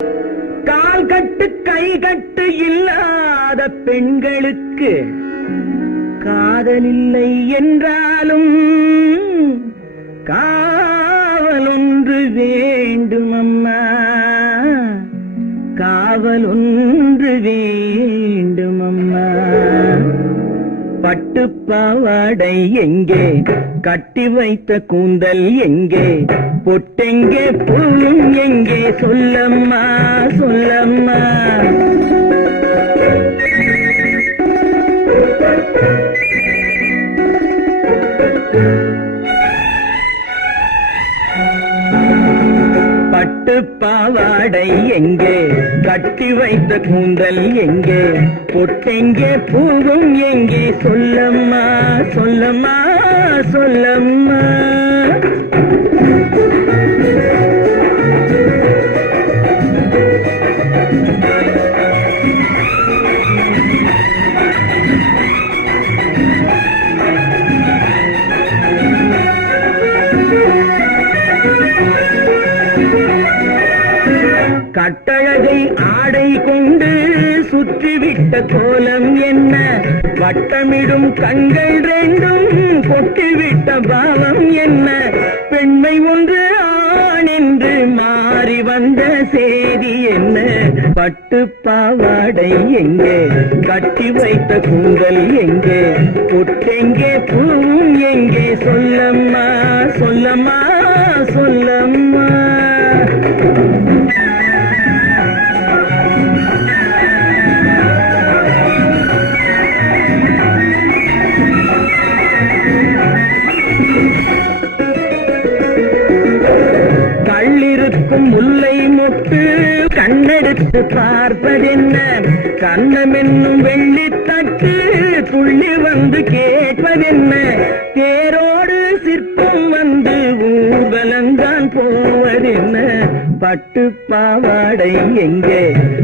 கால் கட்டு கை கட்டு இல்லாத பெண்களுக்கு காதலில்லை என்றாலும் காவல் ஒன்று வேண்டும் அம்மா, காவல் ஒன்று வேண்டும் அம்மா. பட்டு பாவாடை எங்கே, கட்டி வைத்த கூந்தல் எங்கே, பொட்டெங்கே பூவும் எங்கே, சொல்லம்மா சொல்லம்மா. பட்டு பாவாடை எங்கே, கட்டி வைத்த கூந்தல் எங்கே, பொட்டெங்கே பூவும் எங்கே, சொல்லம்மா சொல்லம்மா சொல்லம்மா. கட்டழகை ஆடை கொண்டு சுற்றிவிட்ட கோலம் என்ன, வட்டமிடும் கண்கள் ரெண்டும் கொட்டிவிட்ட பாவம் என்ன, பெண்மை ஒன்று ஆண் என்று மாறி வந்த செய்தி என்ன. பட்டு பாவாடை எங்கே, கட்டி வைத்த கூந்தல் எங்கே, பொட்டெங்கே பூவும் எங்கே, சொல்லம்மா சொல்லம்மா சொல்லம்மா. முல்லை மொட்டு கண்ணெடுத்து பார்ப்பதென்ன, கண்ணம் என்னும் வெள்ளித்தட்டு புள்ளி வந்து கேட்பதென்ன, தேரோடு சிற்பம் வந்து ஊர்வலந்தான் போவதென்ன. பட்டு பாவாடை எங்கே,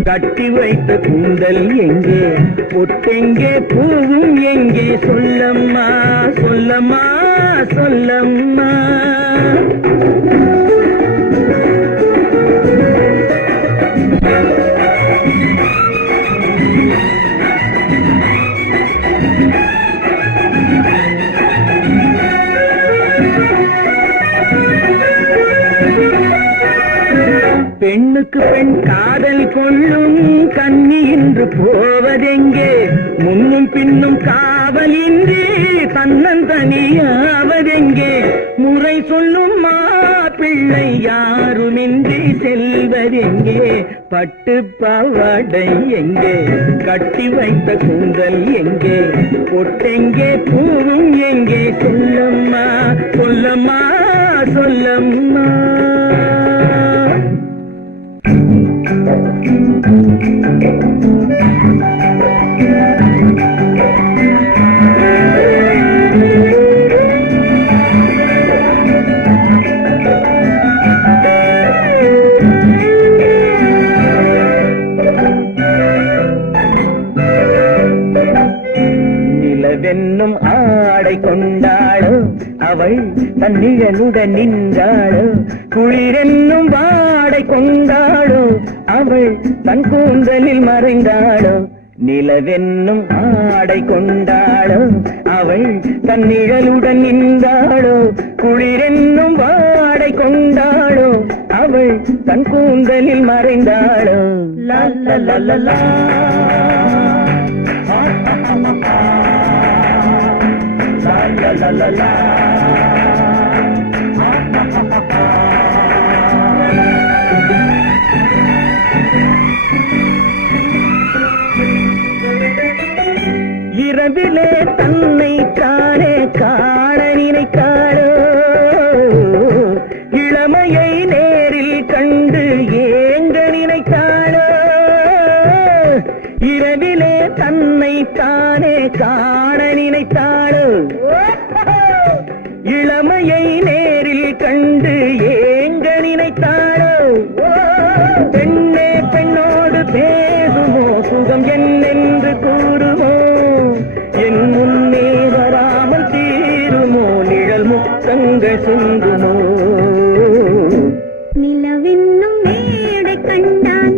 கட்டி வைத்த கூந்தல் எங்கே, பொட்டெங்கே பூவும் எங்கே, சொல்லம்மா சொல்லம்மா சொல்லம்மா. பெண்ணுக்கு பெண் காதல் கொள்ளும் கன்னி என்று போவதெங்கே, முன்னும் பின்னும் காவலின்றி தன்னந்தனியாவதெங்கே, முறை சொல்லும் மாப்பிள்ளை யாருமின்றி செல்வதெங்கே. பட்டு பாவாடை எங்கே, கட்டி வைத்த கூந்தல் எங்கே, பொட்டெங்கே பூவும் எங்கே, சொல்லம்மா சொல்லம்மா சொல்லம்மா. நிலவென்னும் ஆடை கொண்டாளோ அவள் தன்னிழலுடன் நின்றாளோ, குளிரென்னும் வாடை கொண்டாளோ அவள் தன் கூந்தலில் மறைந்தாளோ. நிலவென்னும் ஆடை கொண்டாளோ அவள் தன் நிழலுடன் நின்றாளோ, குளிரென்னும் வாடை கொண்டாளோ அவள் தன் கூந்தலில் மறைந்தாளோ. லா லா லா லா லா la la la la. இரவிலே தன்னை தானே காண நினைத்தாளோ, இளமையை நேரில் கண்டு ஏங்க நினைத்தாளோ, இரவிலே தன்னை தானே காண நினைத்தாளோ, இளமையை நேரில் கண்டு ஏங்க நினைத்தாளோ. பெண்ணே பெண்ணோடு பேசுமோ, சுகம் என்னென்று கூறுமோ, என் முன்னே வராமல் தீருமோ, நிழல் முத்தங்கள் சிந்துமோ. நிலவென்னும் மேடை கண்டான்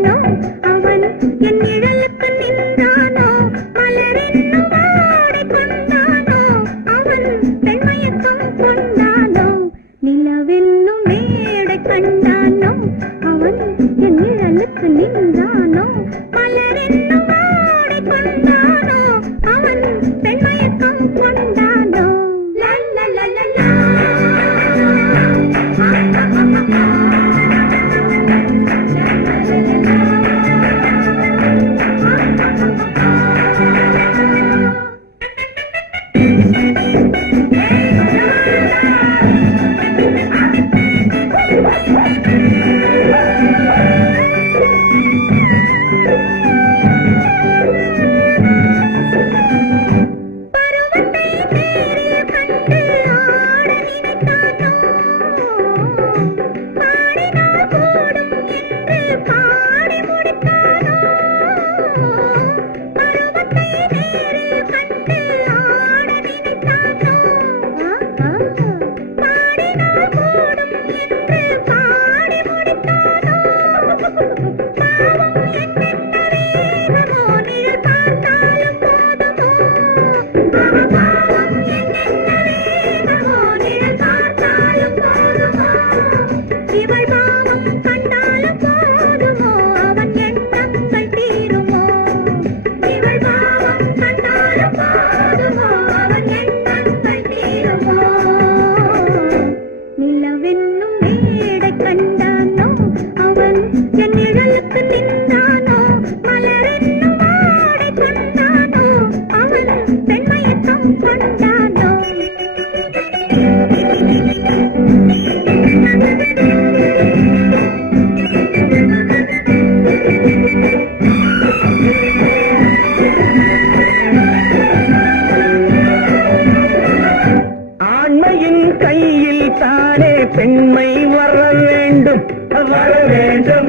பெண்மை வர வேண்டும் வர வேண்டும்.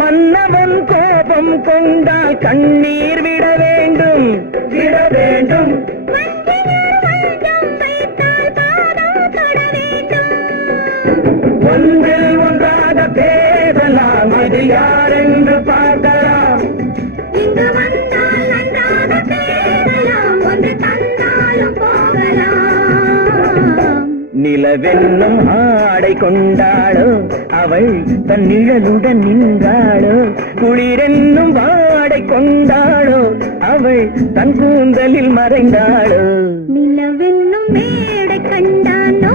மன்னவன் கோபம் கொண்டால் கண்ணீர் விட வேண்டும் விட வேண்டும். ஒன்றில் ஒன்றாக பேசலாம், அது யாரென்று பார்க்கலாம். நிலவென்னும் ஆடை கொண்டாளோ அவள் தன் நிழலுடன் நின்றாளோ, குளிரென்னும் வாடை கொண்டாளோ அவள் தன் கூந்தலில் மறைந்தாளோ. நிலவென்னும் மேடை கண்டானோ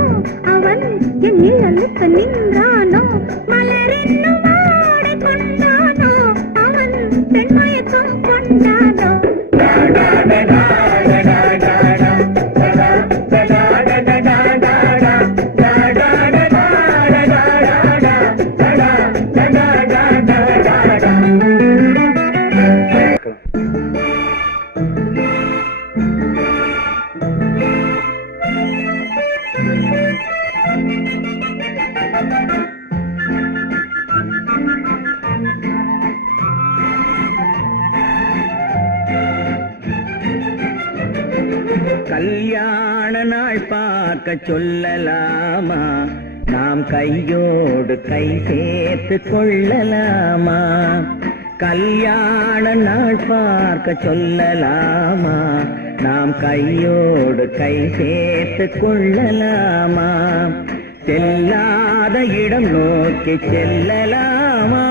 அவன் என் நிழலுக்கு நின்றானோ, மலரென்னும் வாடை கொண்டானோ அவன் பெண்மயக்கம் கொண்டானோ. கல்யாண நாள் பார்க்க சொல்லலாமா, நாம் கையோடு கை சேர்த்து கொள்ளலாமா. கல்யாண நாள் பார்க்க சொல்லலாமா, நாம் கையோடு கை சேர்த்து கொள்ளலாமா. செல்லாத இடம் நோக்கி செல்லலாமா,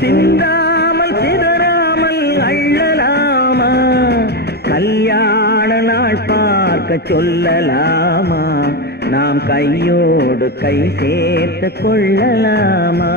சிந்தாமல் சிதறாமல் அள்ளலாமா. கல்யாண நாள் பார்க்க சொல்லலாமா, நாம் கையோடு கை சேர்த்து கொள்ளலாமா.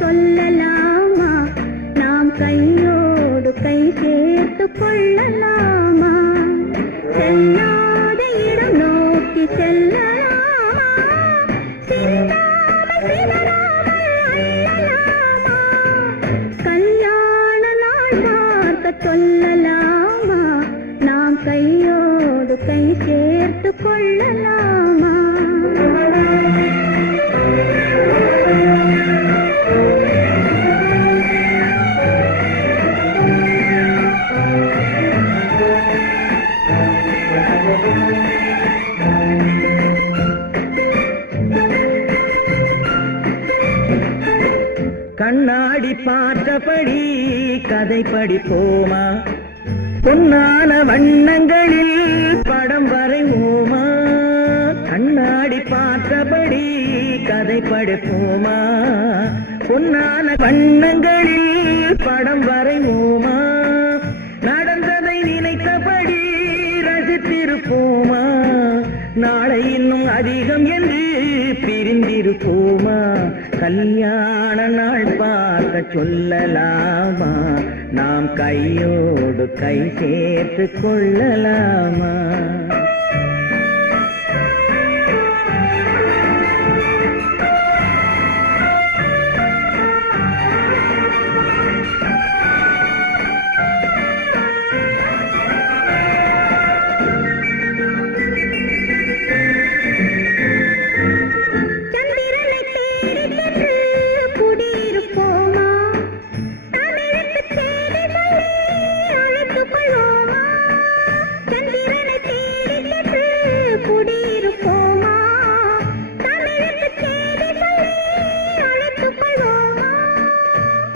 சொல்லலாமா, நாம் கையோடு கை சேர்த்து கொள்ளலாமா. செல்லாத இடம் நோக்கி செல்லலாமா, சிந்தாமல் சிதறாமல் அள்ளலாமா. கல்யாண நாள் பார்க்க சொல்லலாமா, நாம் கையோடு கை சேர்த்து கொள்ளலாமா. கண்ணாடி பார்த்தபடி கதை படிப்போமா, பொன்னான வண்ணங்களில் படம் வரைவோமா. கண்ணாடி பார்த்தபடி கதை படிப்போமா, பொன்னான வண்ணங்களில் படம் வரைவோமா. நடந்ததை நினைத்தபடி ரசித்திருப்போமா, நாளை இன்னும் அதிகம் என்று பிரிந்திருப்போமா, கல்யாண நாள் பார்க்க சொல்லலாமா, நாம் கையோடு கை சேர்த்து கொள்ளலாமா.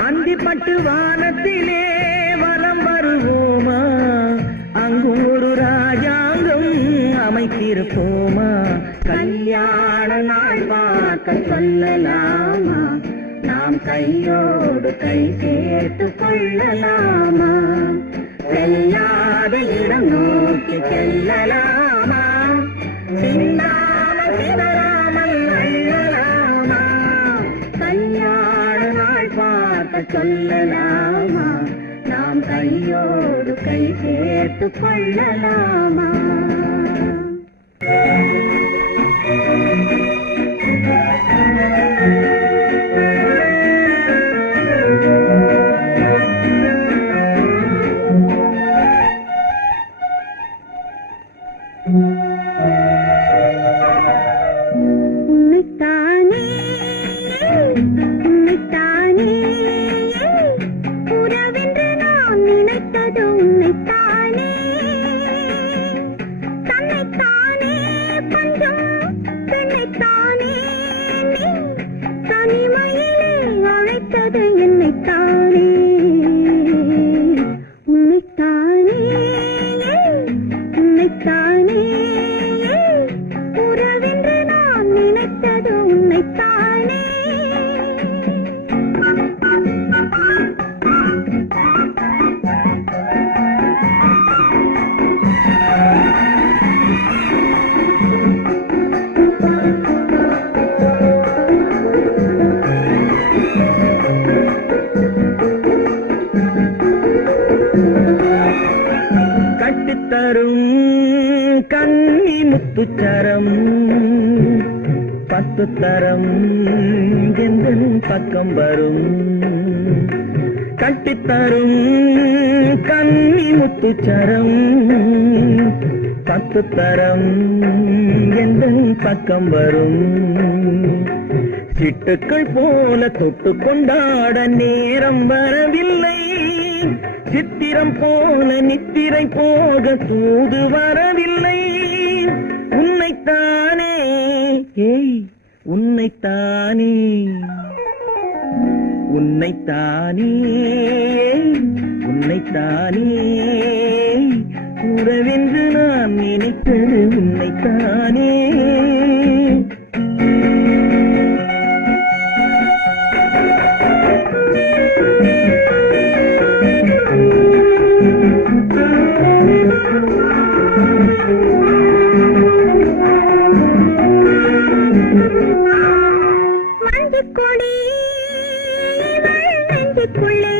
அந்திப்பட்டு வானத்திலே வலம் வருவோமா, அங்கு ஒரு ராஜாங்கம் அமைத்திருப்போமா, கல்யாண நாள் பார்க்க சொல்லலாமா, நாம் கையோடு கை சேர்த்து கொள்ளலாமா, செல்லாத இடம் நோக்கி செல்லலாமா, சிந்தாம சிதறாமல் அள்ளலாமா, கல்யாண நாள் பார்க்க சொல்லலாமா, நாம் கையோடு கை சேர்த்து கொள்ளலாமா. உன்னைத்தானே உன்னைத்தானே உறவென்று நான் நினைத்தது உன்னைத்தானே, தன்னைத்தானே பஞ்சம் பெண்ணைத்தானே, நீ தனிமையிலே அழைத்தது என்னைத்தானே, உன்னைத்தானே உன்னைத்தானே உறவென்று நான் நினைத்தது உன்னைத்தானே. கட்டித்தரும் கண்ணி முத்துச்சரம் 10 தரம் எந்தன் பக்கம் வரும், கட்டித்தரும் கண்ணி முத்துச்சரம் 10 தரம் எந்தன் பக்கம் வரும், சிட்டுக்கள் போல தொட்டு கொண்டாட நேரம் வரவில்லை, சித்திரம் போல நித்திரை போக தூது வரவில்லை, உன்னைத்தானே ஏய் உன்னைத்தானே உன்னைத்தானே உன்னைத்தானே உறவென்று நான் நினைத்தது உன்னைத்தானே. மஞ்சக்கொடி நெஞ்சுக்குள்ளே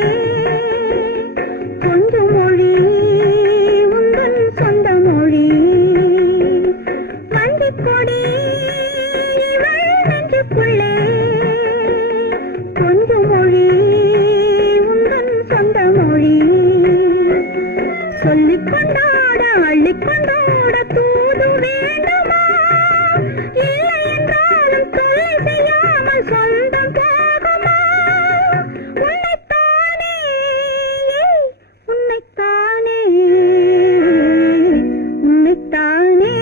கொஞ்சம் மொழி உந்தன் சொந்த மொழி, மஞ்சக்கொடி நெஞ்சுக்குள்ளே கொஞ்சம் மொழி உந்தன் சொந்த மொழி, சொல்லிக் கொண்டாட அள்ளிக் கொண்டாட தூது வேண்டுமா, இல்லை என்றாலும் தொல்லை செய்யாமல் சொந்தம் போகுமா, உன்னைத்தானே உன்னைத்தானே உன்னைத்தானே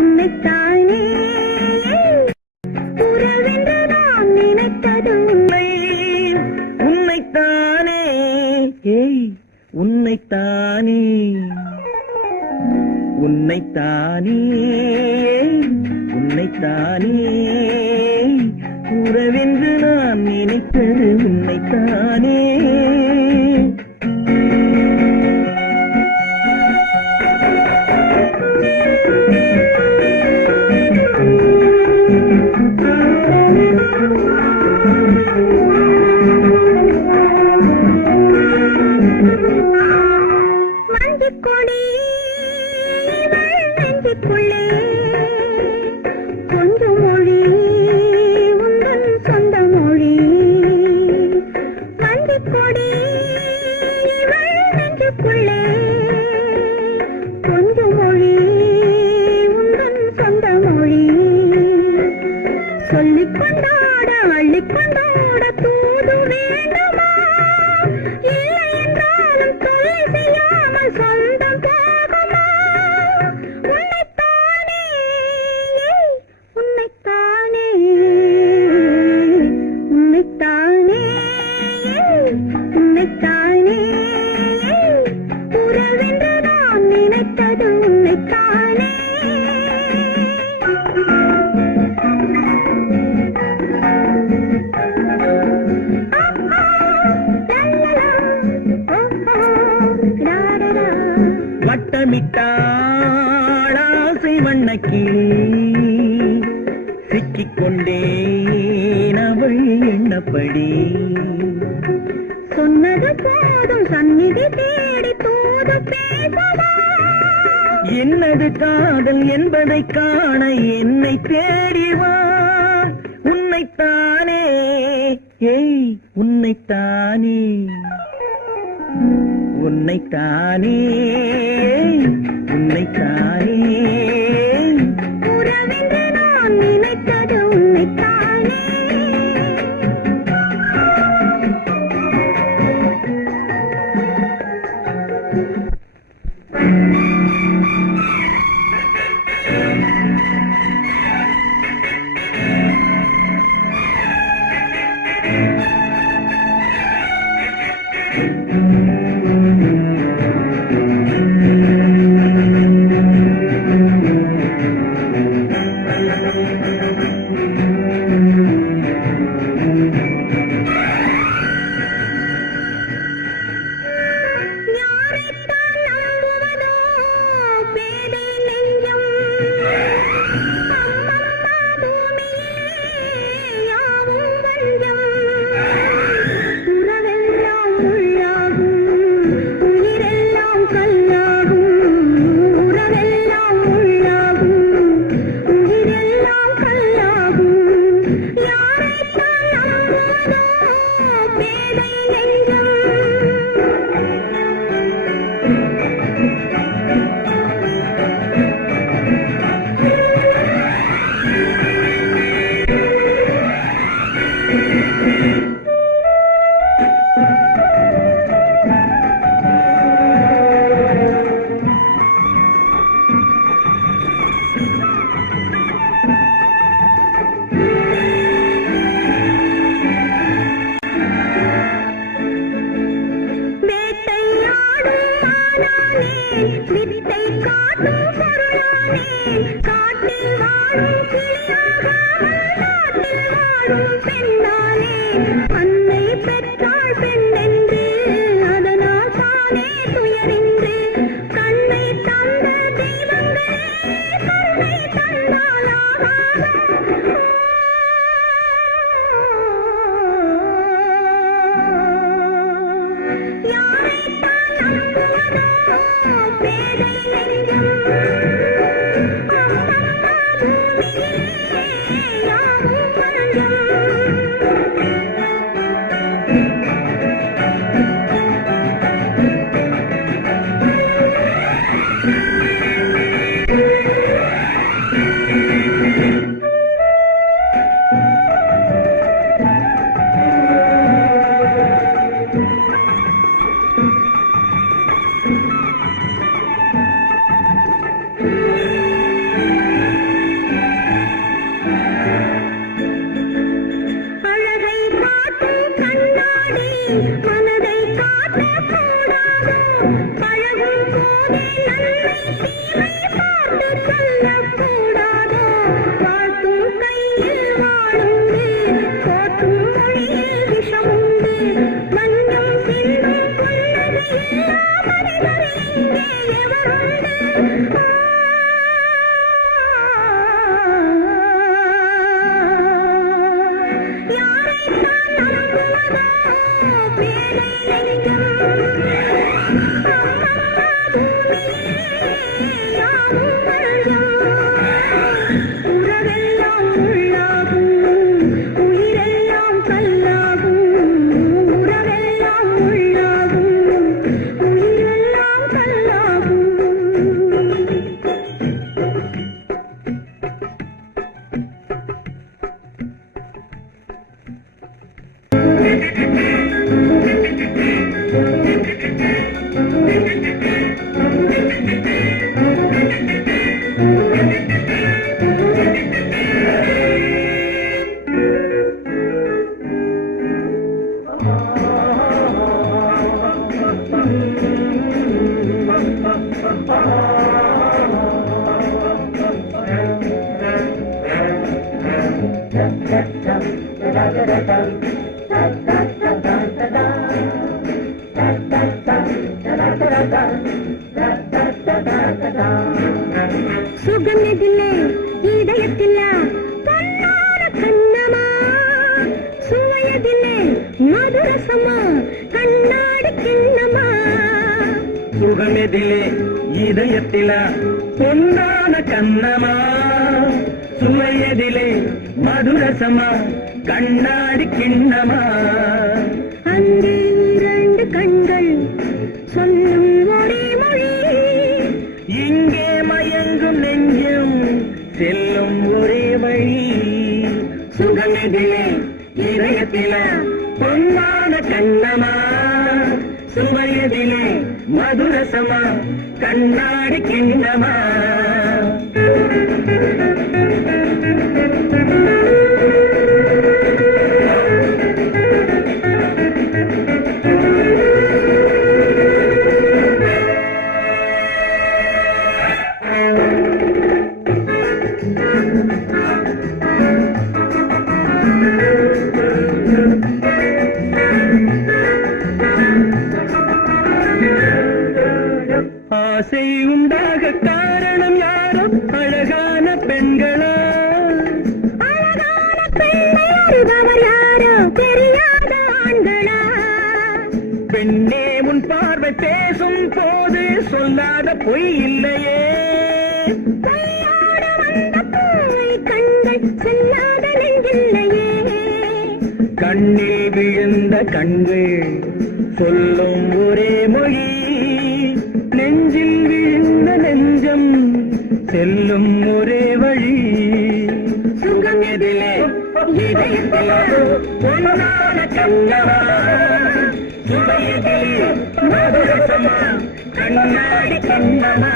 உன்னைத்தானே உறவென்று நான் நினைத்தது உன்னை, உன்னைத்தானே ஏய் உன்னைத்தானே உன்னைத்தானே உன்னைத்தானே உறவென்று நான் நினைத்தது உன்னைத்தானே. சொந்தம் போகுமா உன்னைத்தானே உன்னைத்தானே உன்னைத்தானே உன்னைத்தானே உறவென்று நான் நினைத்தது உன்னைத்தானே வட்டமிட்டாள் ஆசை வண்ணக்கிளி சிக்கிக்கொண்டேன் அவள் எண்ணப்படி சொன்னது போதும் சந்நிதி தேடி தூது பேசவா என்னது காதல் என்பதை காண என்னை தேடிவா உன்னைத்தானே ஏய் உன்னைத்தானே உன்னைத்தானே உன்னைத்தானே உறவென்று நான் நினைத்தது உன்னைத்தானே வித்தை காட்டும் பொருளானே காட்டில் வாழும் கிளியாக நாட்டில் வாழும் பெண்ணானே அன்னை பெற்றாள் பெண்ணென்று அதனால் தானே துயரின்று கண்ணை தந்த தெய்வங்களே கருணை தந்தாலாகாதோ மனதை காட்டக்கூடாதோ பழகும் போதே நன்மை தீமை பார்த்து சொல்லக்கூடாதோ வாழ்த்தும் கையில் வாழுண்டு போற்றும் மொழியில் விஷமுண்டு மஞ்சம் சிந்தும் புன்னகை இல்லா மனிதர் இங்கே எவருண்டு உறவெல்லாம் உள்ளாகும் உயிரெல்லாம் கல்லாகும் உறவெல்லாம் உள்ளாகும் உயிரெல்லாம் கல்லாகும் சுகமெதிலே இதயத்தில பொன்னான கண்ணமா சுவையதிலே மதுரசமா கண்ணாடி கிண்ணமா சுகமெதிலே இதயத்தில பொன்னான கண்ணமா சுவையதிலே மதுரசமா கண்ணாடி கிண்ணமா அங்கே இரண்டு கண்கள் சொல்லும் ஒரே மொழி இங்கே மயங்கும் நெஞ்சும் செல்லும் ஒரே வழி சுகமெதிலே இதயத்தில பொன்னான கண்ணமா சுவையதிலே மதுரசமா கண்ணாடி கிண்ணமா ஆசை உண்டாக காரணம் யாரோ அழகான பெண்களா அழகான பெண்ணை அறிபவர் யாரோ தெரியாத ஆண்களா பெண்ணே உன் பார்வை பேசும் போது சொல்லாத பொய் இல்லையே கையோடு வந்த பூவை கண்கள் செல்லாத நெஞ்சில்லையே கண்ணில் விழுந்த கண்கள் சொல்லும் ஒரே மொழி நெஞ்சில் விழுந்த நெஞ்சம் செல்லும் ஒரே வழி சுகம் எதிலே இதயத்திலே பொன்னான கண்ணமா சுவையதிலே மதுரசமா கண்ணாடி கண்ணமா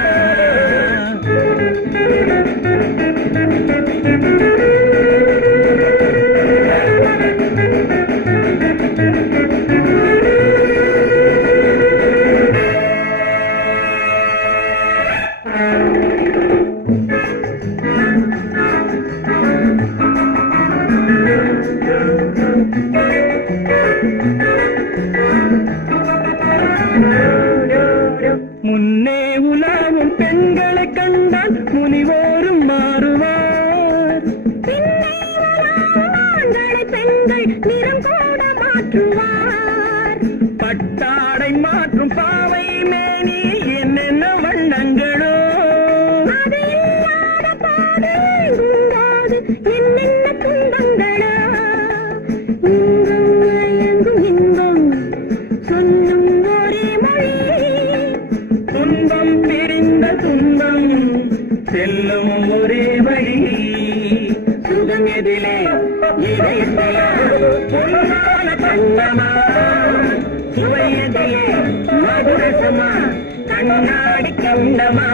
முன்னே உலாவும் பெண்களை கண்டால் முனிவோரும் மாறுவார் பின்னை உலாவும் ஆண்களை பெண்கள் நிறம் கூட மாற்றுவார் பட்டாடை மாற்றும் பாவை மேனி என்னென்ன வண்ணங்களோ அது இல்லாத பாடு உண்டாது என்னென்ன துன்பங்களோ இன்பம் மயங்கும் இன்பம் சொல்லும் ஒரே மொழி துன்பம் பிரிந்த துன்பம் செல்லும் ஒரே வழி சுகம் எதிலே இதயத்திலே பொன்னான கண்ணமா சுவையதிலே மதுரசமா கண்ணாடி கண்ணமா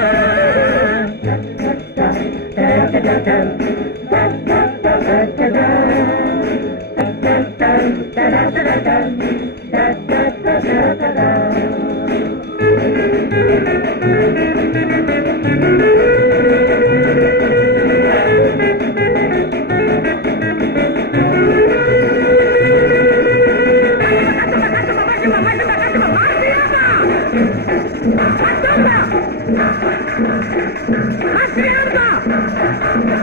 Matriarca!